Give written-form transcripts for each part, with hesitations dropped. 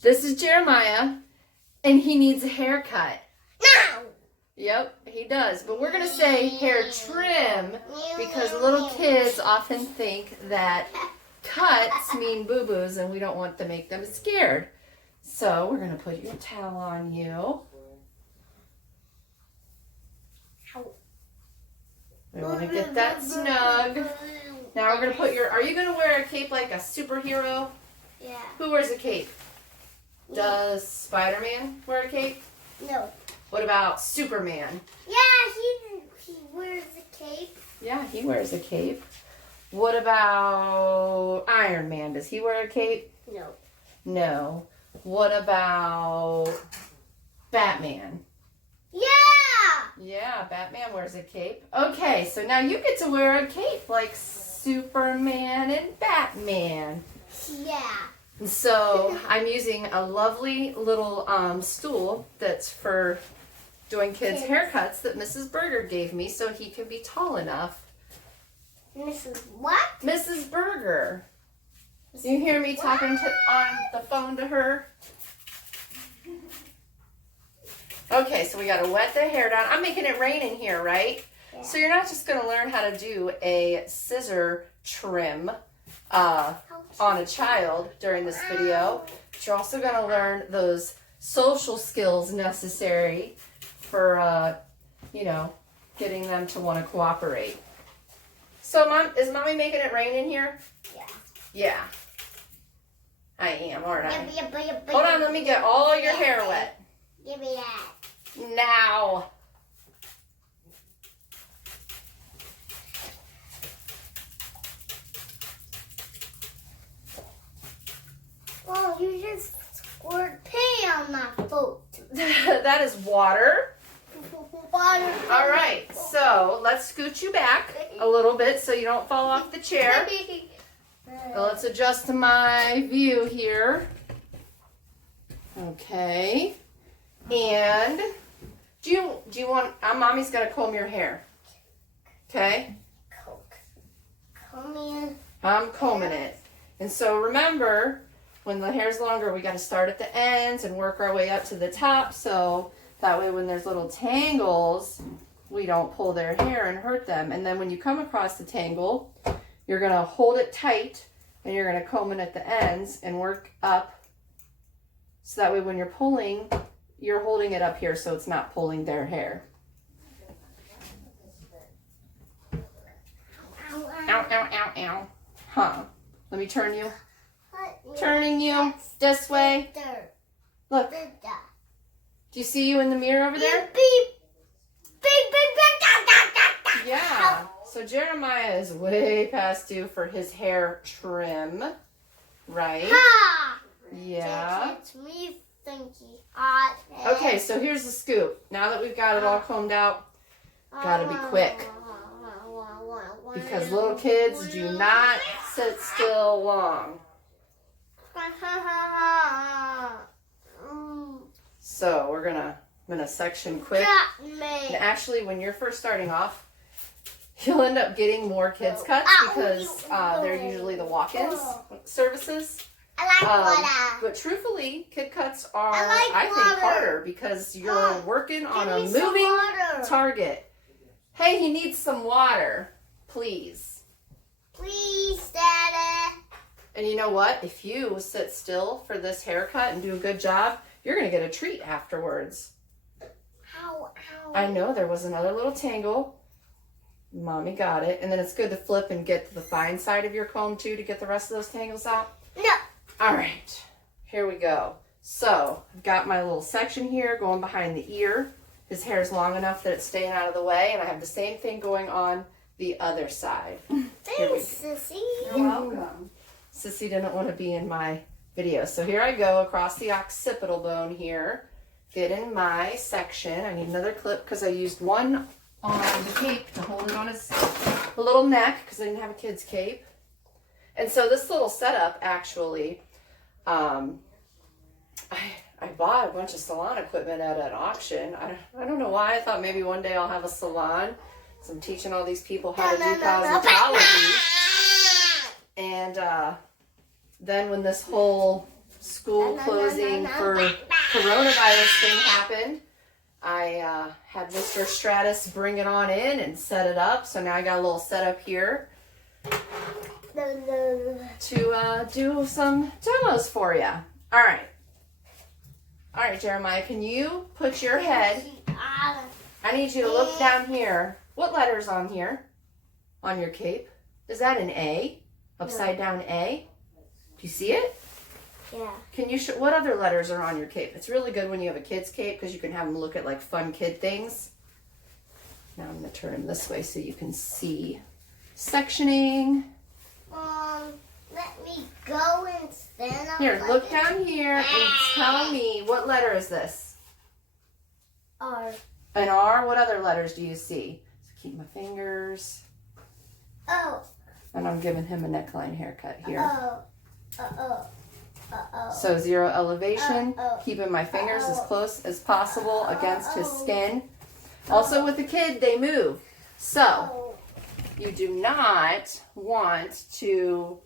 This is Jeremiah, and he needs a haircut. No. Yep, he does. But we're going to say hair trim because little kids often think that cuts mean boo-boos, and we don't want to make them scared. So we're going to put your towel on you. We want to get that snug. Now we're going to put your... Are you going to wear a cape like a superhero? Yeah. Who wears a cape? Does Spider-Man wear a cape? No. What about Superman? Yeah, he wears a cape. Yeah, he wears a cape. What about Iron Man? Does he wear a cape? No. No. What about Batman? Yeah. Yeah, Batman wears a cape. Okay, so now you get to wear a cape like Superman and Batman. Yeah. So I'm using a lovely little stool that's for doing kids' haircuts that Mrs. Berger gave me so he can be tall enough. Mrs. What? Mrs. Berger. You hear me talking on the phone to her? Okay, so we got to wet the hair down. I'm making it rain in here, right? Yeah. So you're not just going to learn how to do a scissor trim on a child during this video, but you're also going to learn those social skills necessary for, getting them to want to cooperate. So, Mom, is Mommy making it rain in here? Yeah. Yeah. I am, aren't I? Yep. Hold on, let me get all your hair wet. Give me that. Now. Oh, you just squirt pee on my foot. That is water. Water. All right, so let's scoot you back a little bit so you don't fall off the chair. So let's adjust to my view here. Okay. And do you want? Mommy's gonna comb your hair. Okay. Come in. I'm combing it. And so remember, when the hair's longer, we got to start at the ends and work our way up to the top. So that way, when there's little tangles, we don't pull their hair and hurt them. And then when you come across the tangle, you're gonna hold it tight and you're gonna comb it at the ends and work up. So that way, when you're pulling, you're holding it up here so it's not pulling their hair. Ow, ow, ow, ow. Huh. Let me turn you. Turning you this way. Look. Do you see you in the mirror over there? Yeah. So Jeremiah is way past due for his hair trim. Right? Yeah. It's me, stinky hot. Okay, so here's the scoop. Now that we've got it all combed out, gotta be quick. Because little kids do not sit still long. So I'm gonna section quick. And actually, when you're first starting off, you'll end up getting more kids cuts because they're usually the walk-ins services. But truthfully, kid cuts are, I think, harder because you're working on a moving target. Hey, he needs some water, please. Please, Daddy. And you know what? If you sit still for this haircut and do a good job, you're going to get a treat afterwards. Ow. I know there was another little tangle. Mommy got it. And then it's good to flip and get to the fine side of your comb, too, to get the rest of those tangles out. No. All right. Here we go. So I've got my little section here going behind the ear. His hair is long enough that it's staying out of the way. And I have the same thing going on the other side. Thanks, Sissy. You're welcome. Sissy didn't want to be in my video. So here I go across the occipital bone here. Get in my section. I need another clip because I used one on the cape to hold it on his little neck because I didn't have a kid's cape. And so this little setup actually, I bought a bunch of salon equipment at an auction. I don't know why. I thought maybe one day I'll have a salon. So I'm teaching all these people how to do cosmetology. And then when this whole school closing for coronavirus thing happened, I had Mr. Stratus bring it on in and set it up. So now I got a little setup here to do some demos for you. All right. All right, Jeremiah, can you put your head, I need you to look down here. What letter's on here? On your cape? Is that an A? Upside down A? Do you see it? Yeah. Can you what other letters are on your cape? It's really good when you have a kid's cape because you can have them look at like fun kid things. Now I'm going to turn him this way so you can see sectioning. Let me go and stand up. Here, look down here and tell me, what letter is this? R. An R? What other letters do you see? So keep my fingers. Oh. And I'm giving him a neckline haircut here. Oh. So 0 elevation, keeping my fingers as close as possible against his skin. Also with the kid, they move. So you do not want to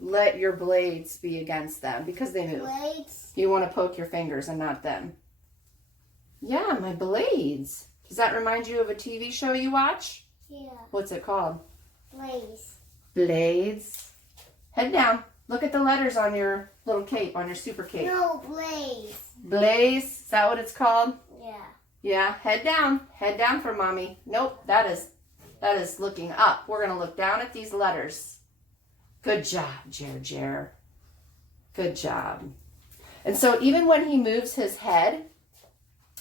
let your blades be against them because they move. Blades? You want to poke your fingers and not them. Yeah, my blades. Does that remind you of a TV show you watch? Yeah. What's it called? Blades. Blades. Head down. Look at the letters on your little cape, on your super cape. No, blades. Blaze. Is that what it's called? Yeah. Yeah. Head down. Head down for mommy. Nope. That is looking up. We're going to look down at these letters. Good job, Jer. Good job. And so even when he moves his head,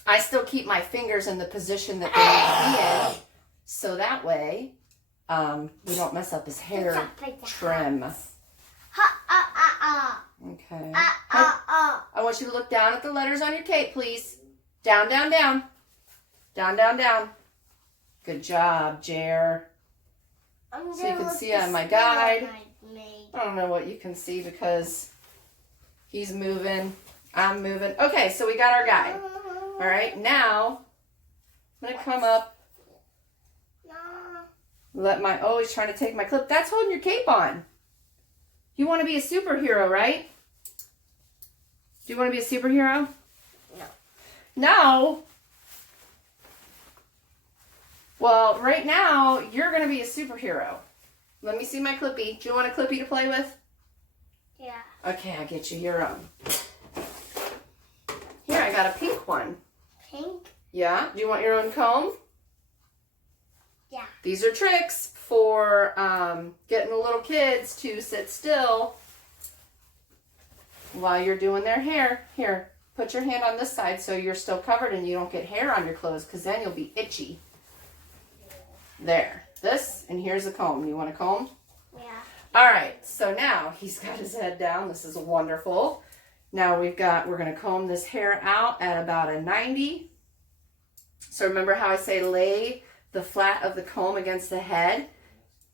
I still keep my fingers in the position that they need to be in. So that way, we don't mess up his hair trim. Okay. I want you to look down at the letters on your cape, please. Down, down, down. Down, down, down. Good job, Jer. So you can see on my guide. I don't know what you can see because he's moving. I'm moving. Okay, so we got our guide. All right, now I'm going to come up. Oh, he's trying to take my clip. That's holding your cape on. You want to be a superhero, right? Do you want to be a superhero? No. No? Well, right now, you're going to be a superhero. Let me see my clippy. Do you want a clippy to play with? Yeah. Okay, I'll get you your own. Here, I got a pink one. Pink? Yeah? Do you want your own comb? Yeah. These are tricks for getting the little kids to sit still while you're doing their hair. Here, put your hand on this side so you're still covered and you don't get hair on your clothes because then you'll be itchy. There. This, and here's a comb. You want a comb? Yeah. All right, so now he's got his head down. This is wonderful. Now we're going to comb this hair out at about a 90. So remember how I say lay the flat of the comb against the head,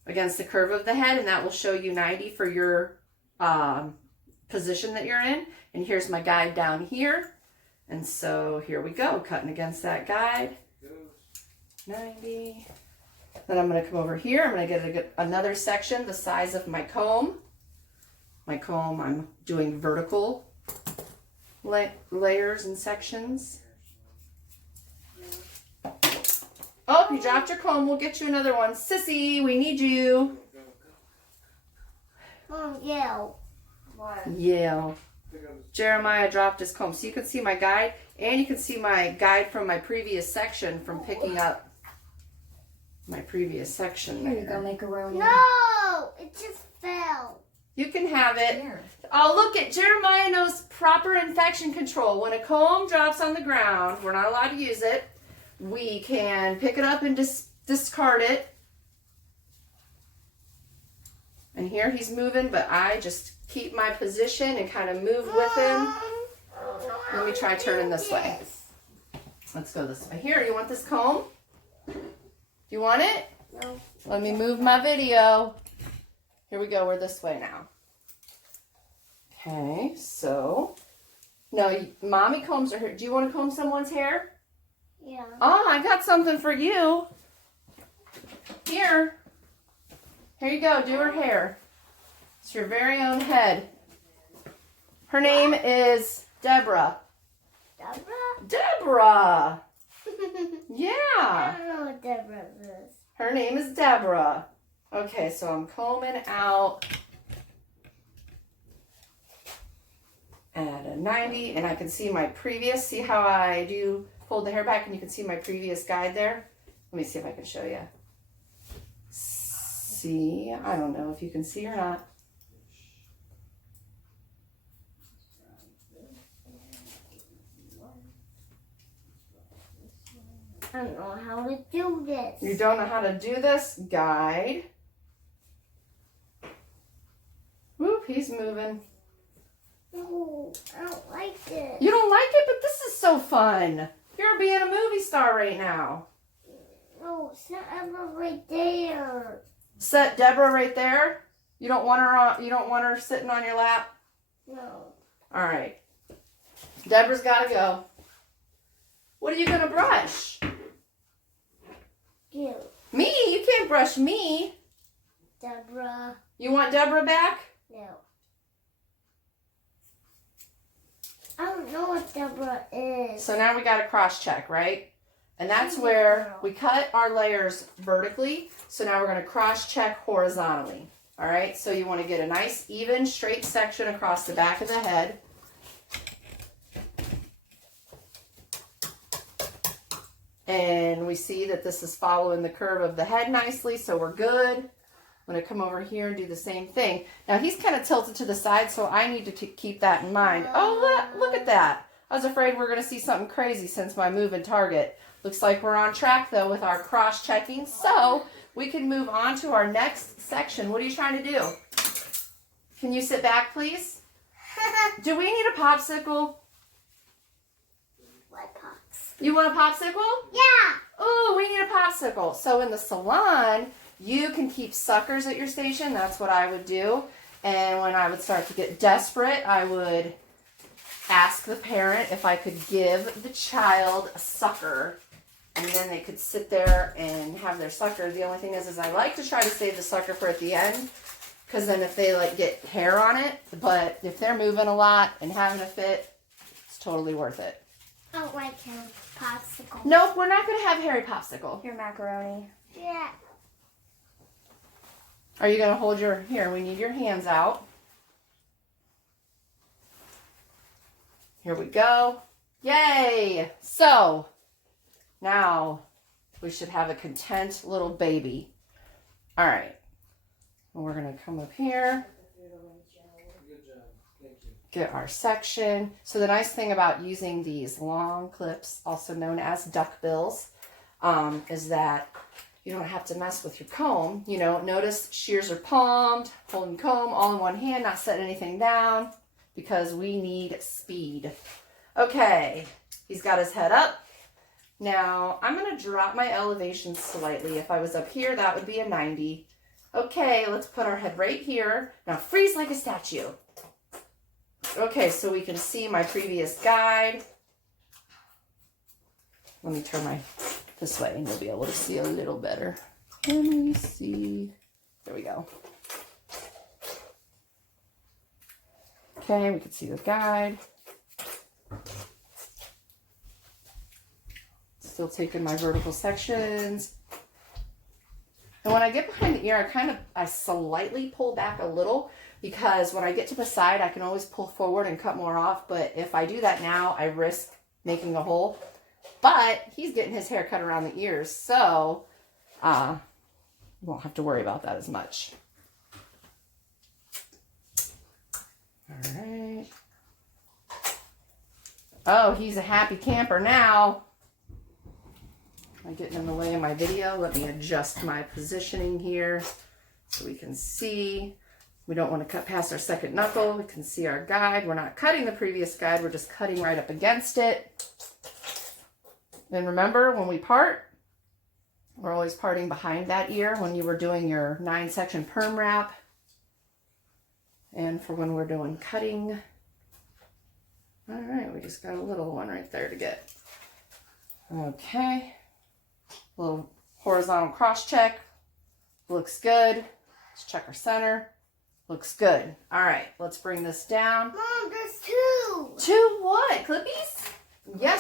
against the curve of the head, and that will show you 90 for your position that you're in. And here's my guide down here. And so here we go, cutting against that guide. 90. Then I'm going to come over here. I'm going to get another section the size of my comb. My comb, I'm doing vertical layers and sections. Oh, you dropped your comb. We'll get you another one. Sissy, we need you. Yeah. What? Yeah. Jeremiah dropped his comb. So you can see my guide, and you can see my guide from my previous section from picking up my previous section. Here you go, macaroni. No! It just fell. You can have it. Here. Oh, look at Jeremiah knows proper infection control. When a comb drops on the ground, we're not allowed to use it. We can pick it up and discard it. And here he's moving, but I just keep my position and kind of move with him. Let me try turning this way. Let's go this way. Here, you want this comb? You want it? No. Let me move my video. Here we go. We're this way now. Okay, so. No, mommy combs her hair. Do you want to comb someone's hair? Yeah. Oh, I got something for you. Here. Here you go. Do her hair. It's your very own head. Her name is Deborah. Deborah? Deborah! Yeah. I don't know what Deborah is. Her name is Deborah. Okay, so I'm combing out at a 90, and I can see my previous. See how I do fold the hair back, and you can see my previous guide there? Let me see if I can show you. See, I don't know if you can see or not. I don't know how to do this. You don't know how to do this? Guide. Whoop, he's moving. No, I don't like it. You don't like it, but this is so fun. You're being a movie star right now. No, set Deborah right there. Set Deborah right there. You don't want her on. You don't want her sitting on your lap. No. All right. Deborah's got to go. What are you gonna brush? You. Me? You can't brush me. Deborah. You want Deborah back? No. I don't know what Deborah is. So now we got to cross check, right? And that's where we cut our layers vertically. So now we're going to cross check horizontally. All right. So you want to get a nice, even, straight section across the back of the head. And we see that this is following the curve of the head nicely. So we're good. I'm going to come over here and do the same thing. Now he's kind of tilted to the side, so I need to keep that in mind. Oh, look at that. I was afraid we're going to see something crazy since my moving target. Looks like we're on track, though, with our cross-checking. So we can move on to our next section. What are you trying to do? Can you sit back, please? Do we need a popsicle? What pops? You want a popsicle? Yeah. Oh, we need a popsicle. So in the salon, you can keep suckers at your station. That's what I would do. And when I would start to get desperate, I would ask the parent if I could give the child a sucker. And then they could sit there and have their sucker. The only thing is I like to try to save the sucker for at the end. Because then if they like get hair on it, but if they're moving a lot and having a fit, it's totally worth it. I don't like him. Popsicle. Nope, we're not going to have hairy popsicle. Here, macaroni. Yeah. Are you going to hold your, here, we need your hands out. Here we go. Yay! So, now we should have a content little baby. All right. And we're going to come up here. Get our section. So the nice thing about using these long clips, also known as duck bills, is that you don't have to mess with your comb. You know, notice shears are palmed, holding comb all in one hand, not setting anything down, because we need speed. Okay, he's got his head up. Now, I'm going to drop my elevation slightly. If I was up here, that would be a 90. Okay, let's put our head right here. Now, freeze like a statue. Okay, so we can see my previous guide. Let me turn this way and you'll be able to see a little better. Let me see. There we go. Okay, we can see the guide. Still taking my vertical sections. And when I get behind the ear, I slightly pull back a little, because when I get to the side, I can always pull forward and cut more off. But if I do that now, I risk making a hole. But he's getting his hair cut around the ears, so you won't have to worry about that as much. All right. Oh, he's a happy camper now. Am I getting in the way of my video? Let me adjust my positioning here so we can see. We don't want to cut past our second knuckle. We can see our guide. We're not cutting the previous guide. We're just cutting right up against it. And remember, when we part, we're always parting behind that ear when you were doing your 9-section perm wrap. And for when we're doing cutting. All right, we just got a little one right there to get. Okay. A little horizontal cross check. Looks good. Let's check our center. Looks good. All right, let's bring this down. Mom, there's 2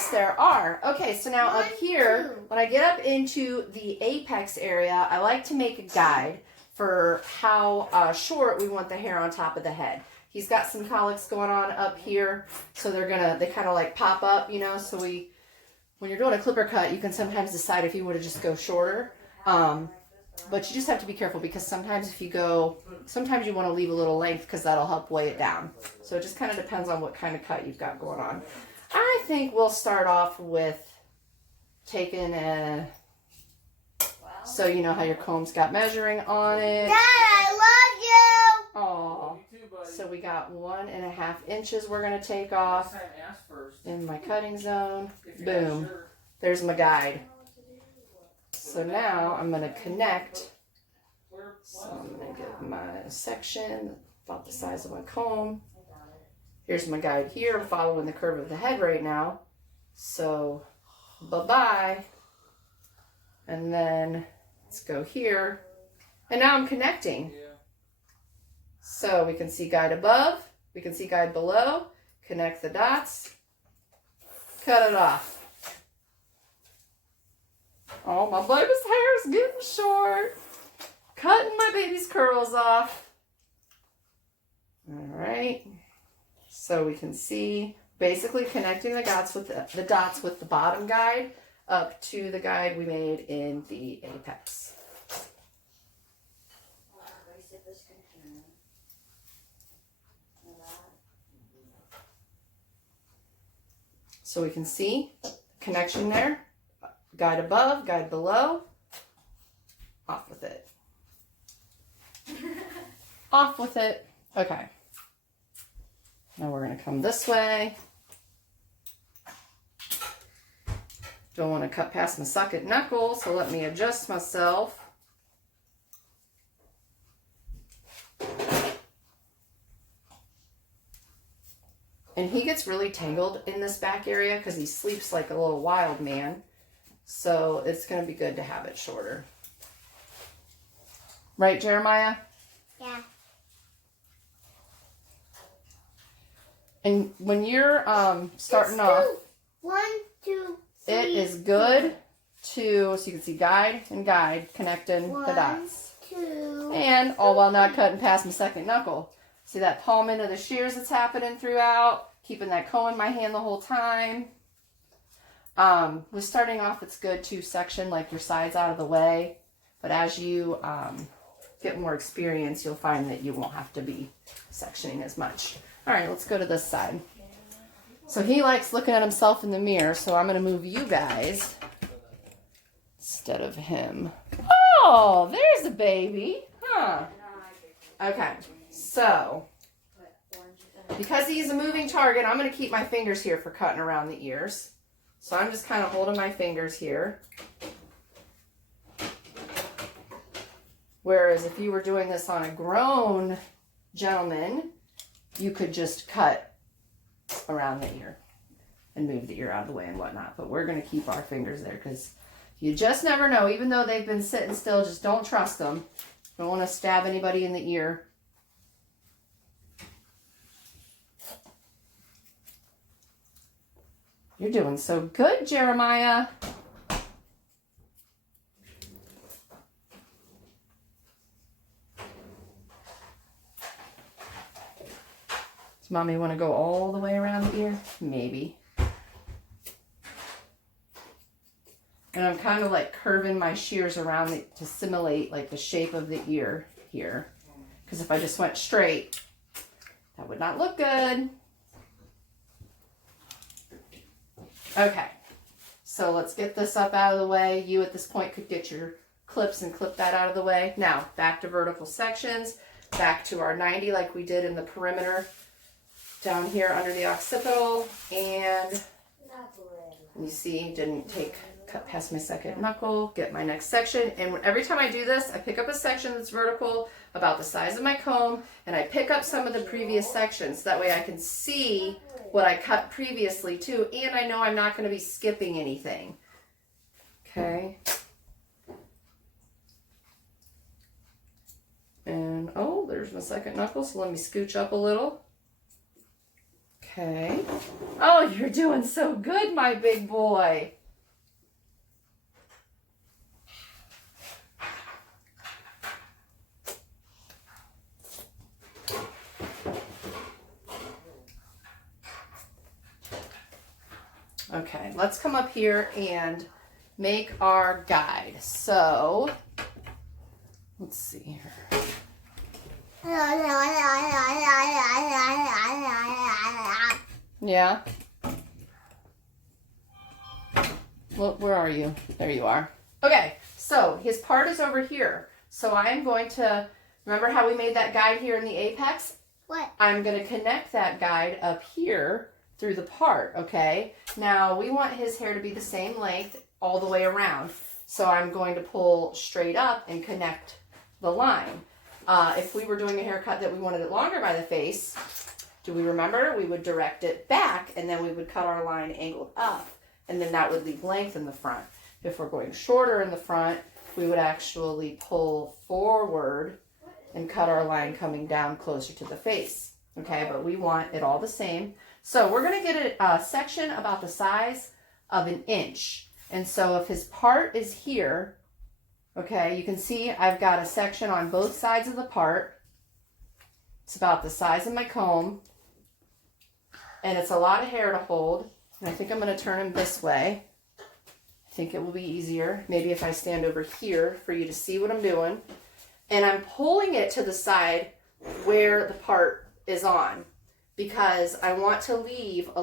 Yes, there are. Okay, so now up here, when I get up into the apex area, I like to make a guide for how short we want the hair on top of the head. He's got some colics going on up here, so they kind of like pop up, you know, so when you're doing a clipper cut, you can sometimes decide if you want to just go shorter. But you just have to be careful because sometimes sometimes you want to leave a little length because that'll help weigh it down. So it just kind of depends on what kind of cut you've got going on. I think we'll start off with taking so you know how your comb's got measuring on it. Dad, I love you. Aw. So we got 1.5 inches we're going to take off in my cutting zone. Boom. There's my guide. So now I'm going to connect. So I'm going to give my section about the size of my comb. Here's my guide here. I'm following the curve of the head right now. So bye-bye. And then let's go here. And now I'm connecting. So we can see guide above. We can see guide below. Connect the dots. Cut it off. Oh, my baby's hair is getting short. Cutting my baby's curls off. All right. So we can see basically connecting the dots with the bottom guide up to the guide we made in the apex. So we can see connection there. Guide above, guide below. Off with it. Off with it. Okay. Now we're going to come this way. Don't want to cut past my socket knuckle, so let me adjust myself. And he gets really tangled in this back area because he sleeps like a little wild man. So it's going to be good to have it shorter. Right, Jeremiah? Yeah. And when you're starting off, 1, 2, 3. it is good to, so you can see guide and guide connecting the dots. 2. And all while not cutting past my second knuckle. See that palm into the shears that's happening throughout? Keeping that comb in my hand the whole time. With starting off, it's good to section like your sides out of the way. But as you get more experience, you'll find that you won't have to be sectioning as much. All right, let's go to this side. So he likes looking at himself in the mirror, so I'm going to move you guys instead of him. Oh, there's a baby. Huh. Okay, so because he's a moving target, I'm going to keep my fingers here for cutting around the ears. So I'm just kind of holding my fingers here. Whereas if you were doing this on a grown gentleman, you could just cut around the ear and move the ear out of the way and whatnot. But we're going to keep our fingers there because you just never know. Even though they've been sitting still, just don't trust them. Don't want to stab anybody in the ear. You're doing so good, Jeremiah. Does Mommy want to go all the way around the ear? Maybe. And I'm kind of like curving my shears around it to simulate like the shape of the ear here. Because if I just went straight, that would not look good. Okay, so let's get this up out of the way. You at this point could get your clips and clip that out of the way. Now, back to vertical sections, back to our 90 like we did in the perimeter down here under the occipital. And you see, didn't cut past my second knuckle, get my next section. And every time I do this, I pick up a section that's vertical about the size of my comb, and I pick up some of the previous sections. That way I can see what I cut previously too, and I know I'm not going to be skipping anything. Okay. And oh, there's my second knuckle, so let me scooch up a little. Okay. Oh, you're doing so good, my big boy. Okay, let's come up here and make our guide. So, let's see here. Yeah? Well, where are you? There you are. Okay, so his part is over here. So I'm going to, remember how we made that guide here in the apex? What? I'm going to connect that guide up here through the part, okay? Now, we want his hair to be the same length all the way around. So I'm going to pull straight up and connect the line. If we were doing a haircut that we wanted it longer by the face, do we remember? We would direct it back and then we would cut our line angled up and then that would leave length in the front. If we're going shorter in the front, we would actually pull forward and cut our line coming down closer to the face. Okay, but we want it all the same. So we're going to get a section about the size of 1 inch. And so if his part is here, okay, you can see I've got a section on both sides of the part. It's about the size of my comb. And it's a lot of hair to hold. And I think I'm going to turn him this way. I think it will be easier. Maybe if I stand over here for you to see what I'm doing. And I'm pulling it to the side where the part is on. Because I want to leave a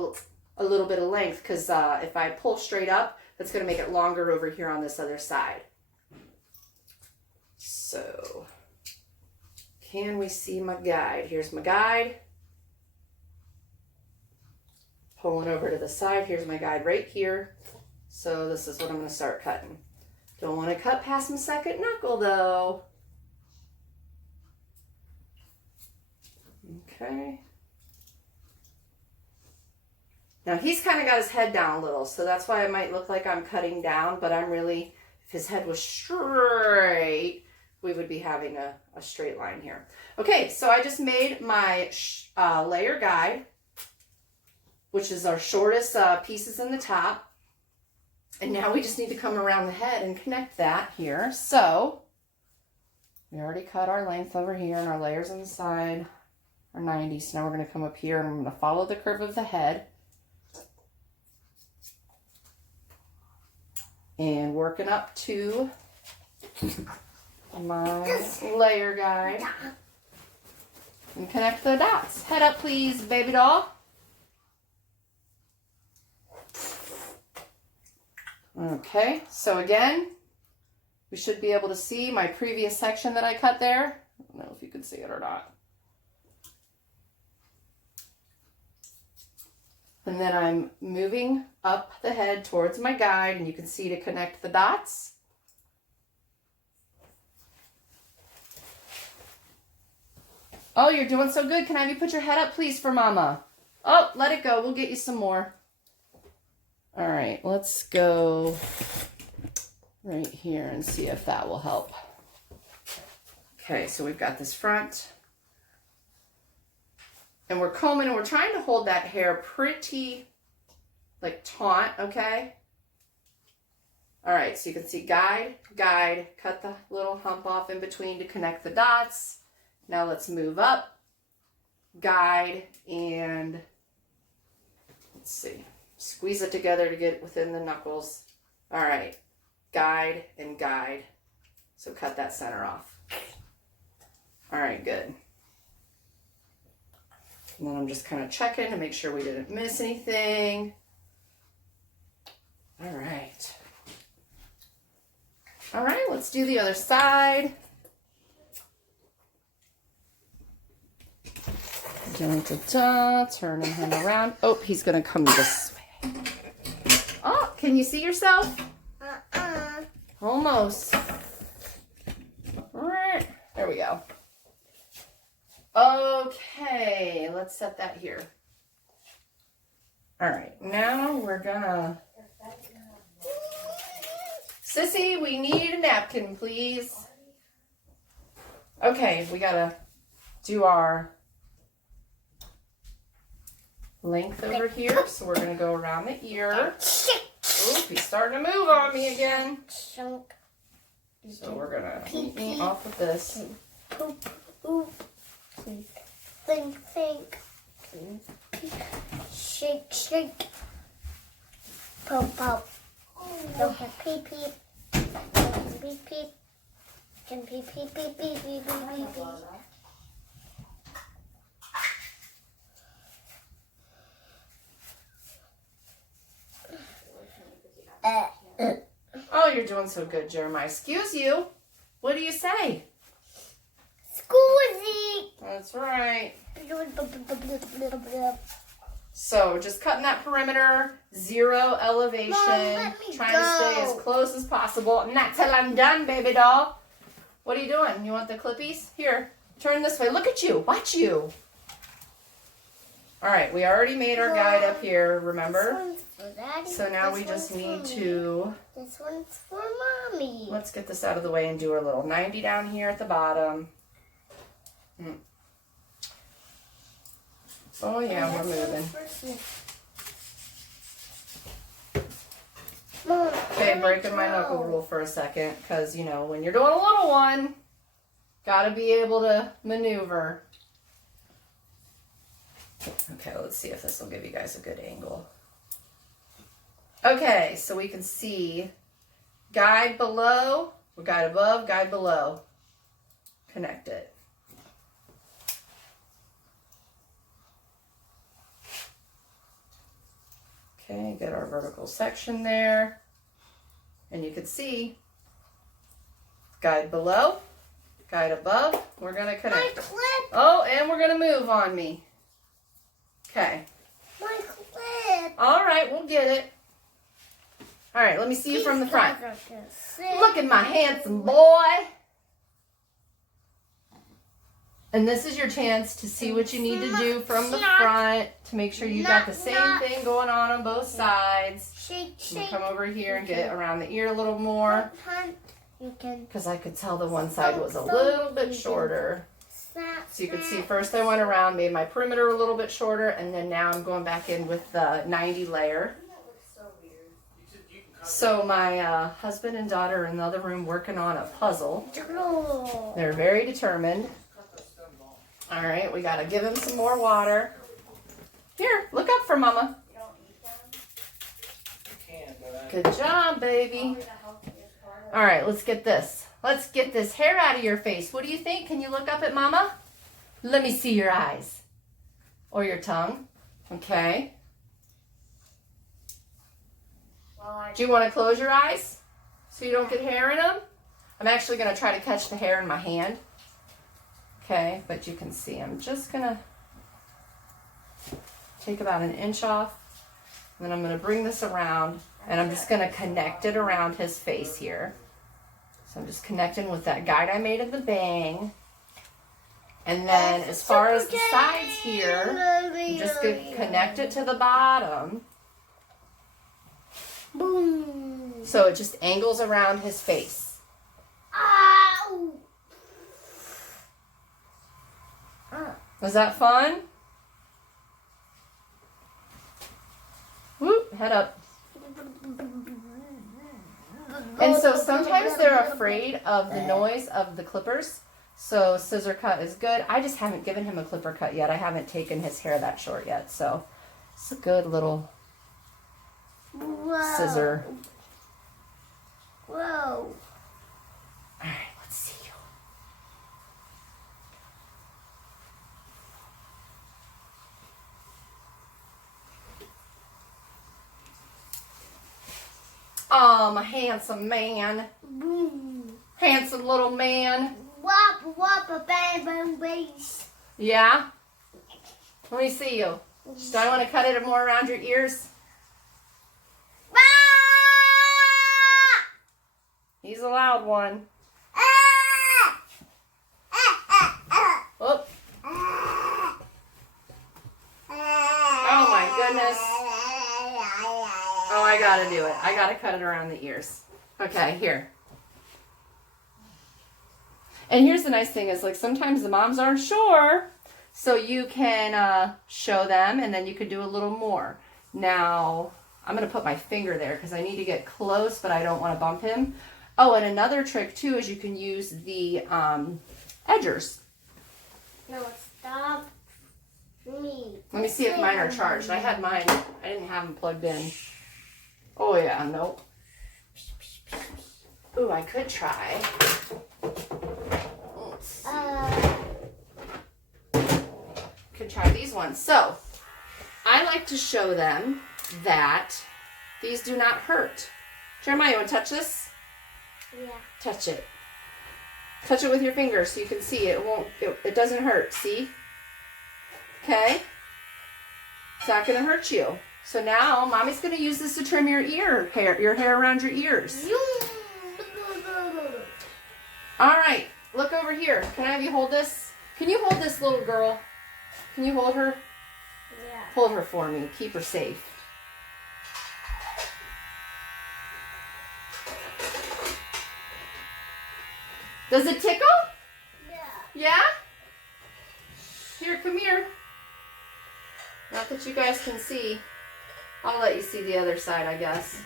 little bit of length. Because if I pull straight up, that's going to make it longer over here on this other side. So, can we see my guide? Here's my guide. Pulling over to the side. Here's my guide right here. So this is what I'm going to start cutting. Don't want to cut past my second knuckle though. Okay. Now he's kind of got his head down a little, so that's why it might look like I'm cutting down, but I'm really, if his head was straight, we would be having a straight line here. Okay, so I just made my layer guide, which is our shortest pieces in the top. And now we just need to come around the head and connect that here. So we already cut our length over here and our layers on the side are 90. So now we're going to come up here and I'm going to follow the curve of the head. And working up to my layer guide. And connect the dots. Head up please, baby doll. Okay, so again, we should be able to see my previous section that I cut there. I don't know if you can see it or not. And then I'm moving up the head towards my guide, and you can see to connect the dots. Oh, you're doing so good. Can I have you put your head up, please, for Mama? Oh, let it go. We'll get you some more. All right, let's go right here and see if that will help. Okay, so we've got this front. And we're combing and we're trying to hold that hair pretty like taut, okay? All right, so you can see guide, guide, cut the little hump off in between to connect the dots. Now let's move up, guide, and let's see. Squeeze it together to get within the knuckles. All right, guide and guide. So cut that center off. All right, good. And then I'm just kind of checking to make sure we didn't miss anything. All right. All right, let's do the other side. Turning him around. Oh, he's gonna come this way. Oh, can you see yourself? Almost. There we go. Okay, let's set that here. All right, now we're gonna... Sissy, we need a napkin, please. Okay, we gotta do our length over here. So we're going to go around the ear. Oop, he's starting to move on me again. So we're going to keep me off of this. Think. Shake. Pop. Don't have pee. Can pee. Oh, you're doing so good, Jeremiah. Excuse you. What do you say? Scusi. That's right. So just cutting that perimeter, 0 elevation, Mom, let me trying to stay as close as possible. Not till I'm done, baby doll. What are you doing? You want the clippies? Here, turn this way. Look at you. Watch you. All right, we already made our guide up here, remember? This one's for Daddy. So now This we just one's need for me. to, This one's for Mommy. let's get this out of the way and do our little 90 down here at the bottom. Oh yeah, we're moving. Mom, Okay, breaking my knuckle rule for a second, because, you know, when you're doing a little one, gotta be able to maneuver. Okay, let's see if this will give you guys a good angle. Okay, so we can see guide below, or guide above, guide below. Connect it. Okay, get our vertical section there. And you can see guide below, guide above. We're going to my connect. clip. Oh, and we're going to move on me. Okay. My clip. All right, we'll get it. All right, let me see you from the front. Look at my handsome boy. And this is your chance to see what you need to do from the front to make sure you got the same thing going on both sides. Shake. Come over here and get around the ear a little more, You can because I could tell the one side was a little bit shorter. snap. So you can see first I went around, made my perimeter a little bit shorter, and then now I'm going back in with the 90 layer. So my husband and daughter are in the other room working on a puzzle. They're very determined. All right, we gotta give him some more water. Here, look up for Mama. Good job, baby. All right, let's get this. Let's get this hair out of your face. What do you think? Can you look up at Mama? Let me see your eyes. Or your tongue. Okay. Do you want to close your eyes so you don't get hair in them? I'm actually going to try to catch the hair in my hand. Okay, but you can see I'm just going to take about an inch off. And then I'm going to bring this around and I'm just going to connect it around his face here. So I'm just connecting with that guide I made of the bang. And then as far as the sides here, I'm just going to connect it to the bottom. Boom. So it just angles around his face. Ow. Was that fun? Whoop, head up. And so sometimes they're afraid of the noise of the clippers. So scissor cut is good. I just haven't given him a clipper cut yet. I haven't taken his hair that short yet. So it's a good little scissor. Whoa. All right, let's see you. Oh, my handsome man. Boom. Handsome little man. Wop, wop, bang, bang, bass. Yeah? Let me see you. Do I want to cut it more around your ears? He's a loud one. Whoop. Oh my goodness. Oh, I gotta do it. I gotta cut it around the ears. Okay, here. And here's the nice thing is, like, sometimes the moms aren't sure. So you can show them, and then you can do a little more. Now, I'm going to put my finger there because I need to get close, but I don't want to bump him. Oh, and another trick, too, is you can use the edgers. No, stop me. Let me see if mine are charged. I had mine. I didn't have them plugged in. Oh, yeah, nope. Ooh, I could try. Could try these ones. So, I like to show them that these do not hurt. Jeremiah, you want to touch this? Yeah. Touch it. Touch it with your finger so you can see it. It doesn't hurt. See? Okay? It's not going to hurt you. So now, Mommy's going to use this to trim your hair around your ears. All right. Look over here. Can I have you hold this? Can you hold this little girl? Can you hold her? Yeah. Hold her for me. Keep her safe. Does it tickle? Yeah. Yeah? Here, come here. Not that you guys can see. I'll let you see the other side, I guess.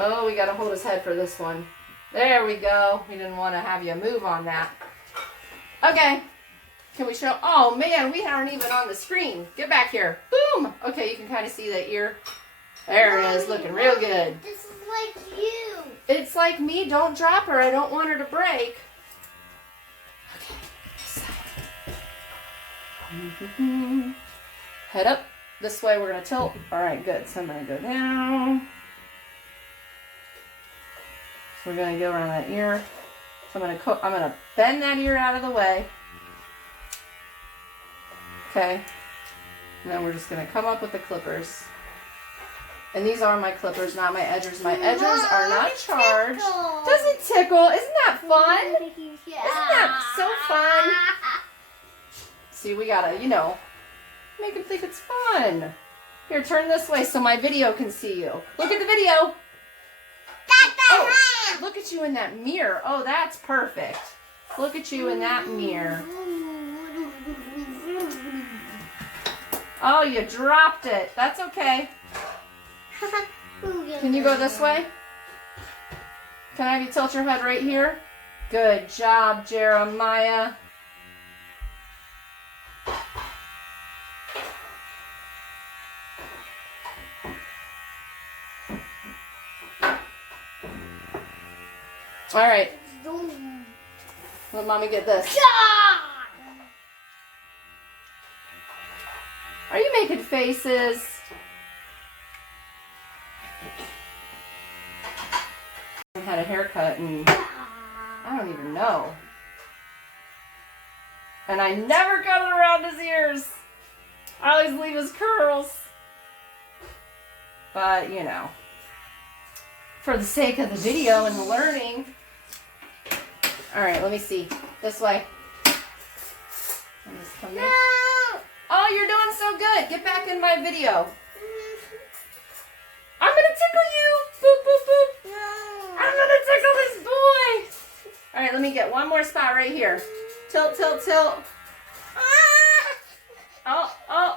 Oh, we got to hold his head for this one. There we go. We didn't want to have you move on that. Okay. Can we show? Oh, man, we aren't even on the screen. Get back here. Boom. Okay, you can kind of see the ear. There it is, looking real good. This is like you. It's like me. Don't drop her. I don't want her to break. Okay. Head up. This way we're going to tilt. All right, good. So I'm going to go down. So we're going to go around that ear. So I'm going to bend that ear out of the way. Okay. And then we're just going to come up with the clippers. And these are my clippers, not my edgers. My edgers are not charged. Does it tickle? Isn't that fun? Isn't that so fun? See, we gotta, make them think it's fun. Here, turn this way so my video can see you. Look at the video. Oh, look at you in that mirror. Oh, that's perfect. Look at you in that mirror. Oh, you dropped it. That's okay. Can you go this way? Can I have you tilt your head right here? Good job, Jeremiah. All right. Let Mommy get this. Are you making faces? I had a haircut and I don't even know. And I never cut it around his ears. I always leave his curls. But, for the sake of the video and the learning. All right, let me see. This way. Just come there. Oh, you're doing so good. Get back in my video. I'm going to tickle you. Boop, boop, boop. I'm going to tickle this boy. All right, let me get one more spot right here. Tilt, tilt, tilt. Oh. No,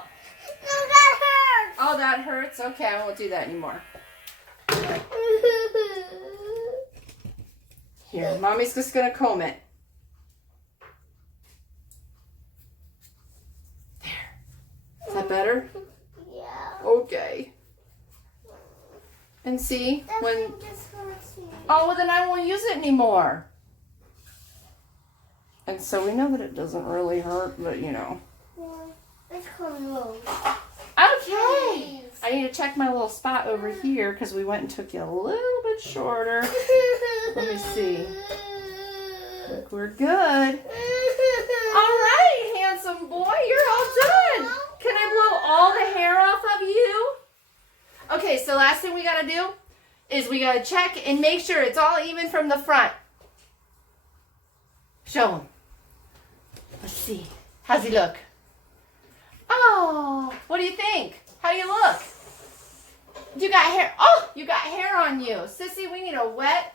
that hurts. Oh, that hurts? Okay, I won't do that anymore. Here, Mommy's just going to comb it. There. Is that better? Yeah. Okay. And see, That when... thing just hurts me. Oh, well then I won't use it anymore. And so we know that it doesn't really hurt, but Yeah. Let's come low. Okay. I need to check my little spot over here because we went and took you a little bit shorter. Let me see. Look, we're good. All right, handsome boy, you're all done. Can I blow all the hair off of you? Okay, so last thing we gotta do is we gotta check and make sure it's all even from the front. Show him. Let's see. How's he look? Oh, what do you think? How do you look? That's just hurts me. Oh, what do you think? How do you look? Okay, so last thing we gotta do is we gotta check and make sure it's all even from the front. Show him. Let's see. How's he look? Oh, what do you think? How do you look? You got hair. Oh, you got hair on you. Sissy, we need a wet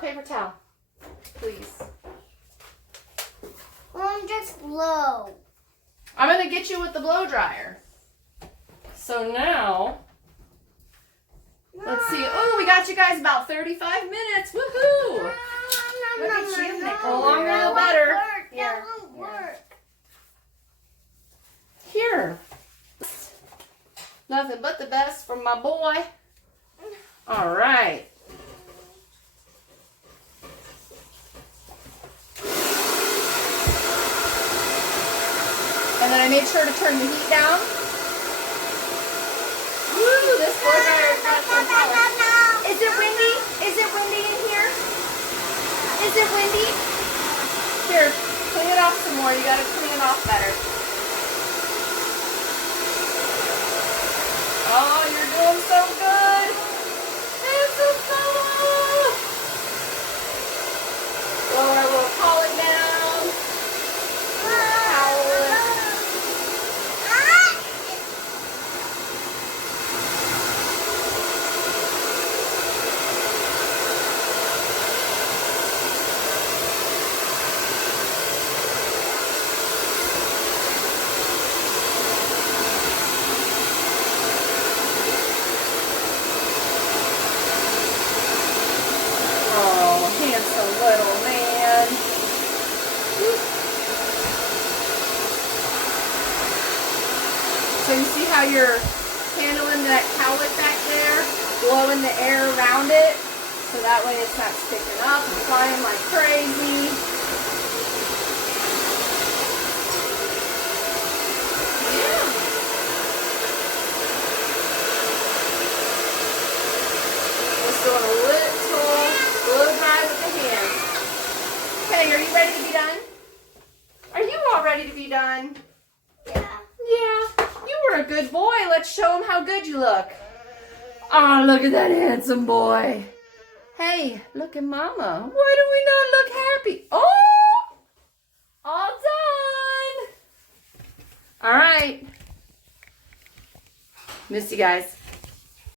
paper towel. Please. Well, just blow. I'm going to get you with the blow dryer. So now, let's see. Oh, we got you guys about 35 minutes. Woohoo! Look at you, Nicole. The longer the better. That won't work. Here. Nothing but the best from my boy. All right. And then I made sure to turn the heat down. Woo, this blow dryer has got some power. Is it windy? Is it windy in here? Is it windy? Here, clean it off some more. You gotta clean it off better. Oh, you're doing so good. This is so good. Lower a little collar down. Towel it. Oh, handsome little man. So you see how you're handling that cowlick back there, blowing the air around it, so that way it's not sticking up and flying like crazy. Yeah. Just doing a little blow dry with the hands. Okay, are you ready to be done? Are you all ready to be done? Yeah. Yeah, you were a good boy. Let's show him how good you look. Oh, look at that handsome boy. Hey, look at Mama. Why do we not look happy? Oh, all done. All right. Miss you guys.